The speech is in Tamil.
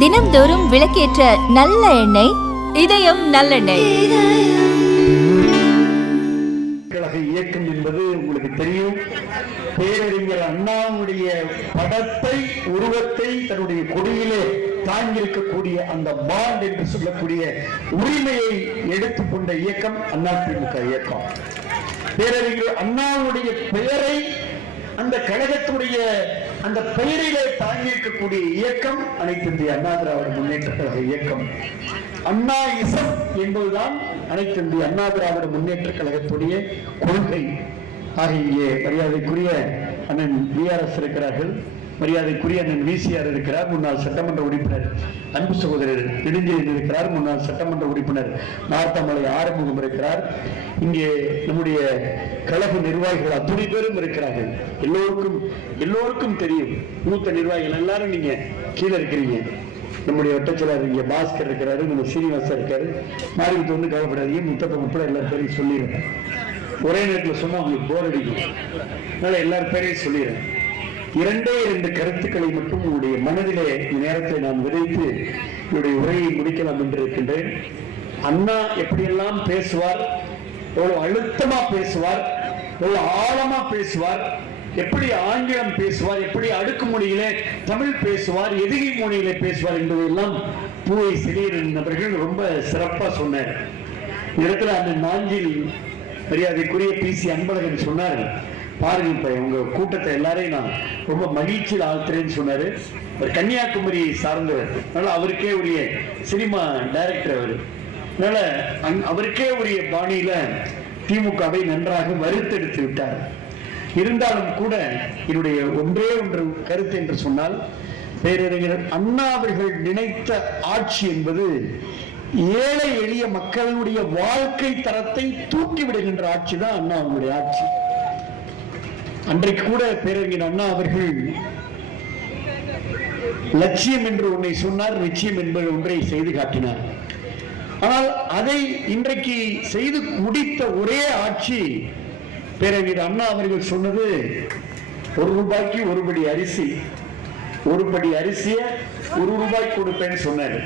தினம்தோறும் விளக்கேற்ற நல்ல எண்ணெய் இதயம் நல்லெண்ணெய். கழக இயக்கம் என்பது உங்களுக்கு தெரியும். பேரறிஞர் அண்ணாவுடைய படத்தை, உருவத்தை தன்னுடைய கொடியிலே தாங்கியிருக்கக்கூடிய அந்த பாண்ட் என்று சொல்லக்கூடிய உரிமையை எடுத்துக்கொண்ட இயக்கம் அதிமுக இயக்கம். பேரறிஞர் அண்ணாவுடைய பெயரை அந்த கழகத்துடைய அந்த பெயரிலே தாங்கியிருக்கக்கூடிய இயக்கம் அனைத்து இந்திய அண்ணா திராவிட முன்னேற்ற கழக இயக்கம். அண்ணா இசம் என்பதுதான் அனைத்து இந்திய அண்ணா திராவிட முன்னேற்ற கழகத்துடைய கொள்கை. ஆக இங்கே மரியாதைக்குரிய அண்ணன் VRS இருக்கிறார்கள், மரியாதைக்குரிய அண்ணன் VCR இருக்கிறார், முன்னாள் சட்டமன்ற உறுப்பினர் அன்பு சகோதரர் நெடுஞ்செழியன் இருக்கிறார், முன்னாள் சட்டமன்ற உறுப்பினர் நார்த்தமலை ஆறுமுகம் இருக்கிறார். இங்கே நம்முடைய கழக நிர்வாகிகள் அத்துணை பேரும் இருக்கிறார்கள். எல்லோருக்கும் தெரியும். மூத்த நிர்வாகிகள் எல்லாரும் நீங்க கீழே இருக்கிறீங்க. நம்முடைய வட்டச்செயலாளர் இங்கே பாஸ்கர் இருக்கிறாரு, நம்ம சீனிவாசா இருக்காரு. மாறிவிட்டு வந்து கவலைப்படாதீங்க, முத்தத்தை முப்பட எல்லா பேரையும் சொல்லிடுறேன். ஒரே நேரத்தில் சொன்னா உங்களுக்கு போர் அடிக்கும், அதனால எல்லாரும் பேரையும் சொல்லிடுறேன். 2 கருத்துக்களை மட்டும் உங்களுடைய மனதிலே நேரத்தை நான் விதைத்து என்னுடைய உரையை முடிக்கலாம் என்று இருக்கின்றேன். அண்ணா எப்படியெல்லாம் பேசுவார், எவ்வளவு அழுத்தமா பேசுவார், எவ்வளவு ஆழமா பேசுவார், எப்படி ஆங்கிலம் பேசுவார், எப்படி அடுக்குமொழியிலே தமிழ் பேசுவார், எதிரி மொழியிலே பேசுவார் என்பதையெல்லாம் பூவை செழியன் அவர்கள் ரொம்ப சிறப்பா சொன்னார். இடத்துல அந்த நாஞ்சில் மரியாதைக்குரிய PC அன்பழகன் சொன்னார், பாருங்க உங்க கூட்டத்தை எல்லாரையும் நான் ரொம்ப மகிழ்ச்சியில் ஆழ்த்துறேன்னு சொன்னாரு. ஒரு கன்னியாகுமரியை சார்ந்தவர், அதனால அவருக்கே உரிய சினிமா டைரக்டர் அவர், அதனால அவருக்கே உரிய பாணியில திமுகவை நன்றாக வறுத்தெடுத்து விட்டார். இருந்தாலும் கூட என்னுடைய ஒன்றே ஒன்று கருத்து என்று சொன்னால், பேரறிஞர் அண்ணா அவர்கள் நினைத்த ஆட்சி என்பது ஏழை எளிய மக்களுடைய வாழ்க்கை தரத்தை தூக்கி விடுகின்ற ஆட்சி தான் அண்ணா அவங்களுடைய ஆட்சி. அன்றைக்கு கூட பேரறிஞர் அண்ணா அவர்கள் லட்சியம் என்று ஒன்றை சொன்னார், நிச்சயம் என்பது ஒன்றை செய்து காட்டினார். ஆனால் அதை இன்றைக்கு செய்து முடித்த ஒரே ஆட்சி பேரறிஞர் அண்ணா அவர்கள் சொன்னது, 1 ரூபாய்க்கு 1 படி அரிசி, 1 படி அரிசியை 1 ரூபாய்க்கு கொடுப்பேன்னு சொன்னார்.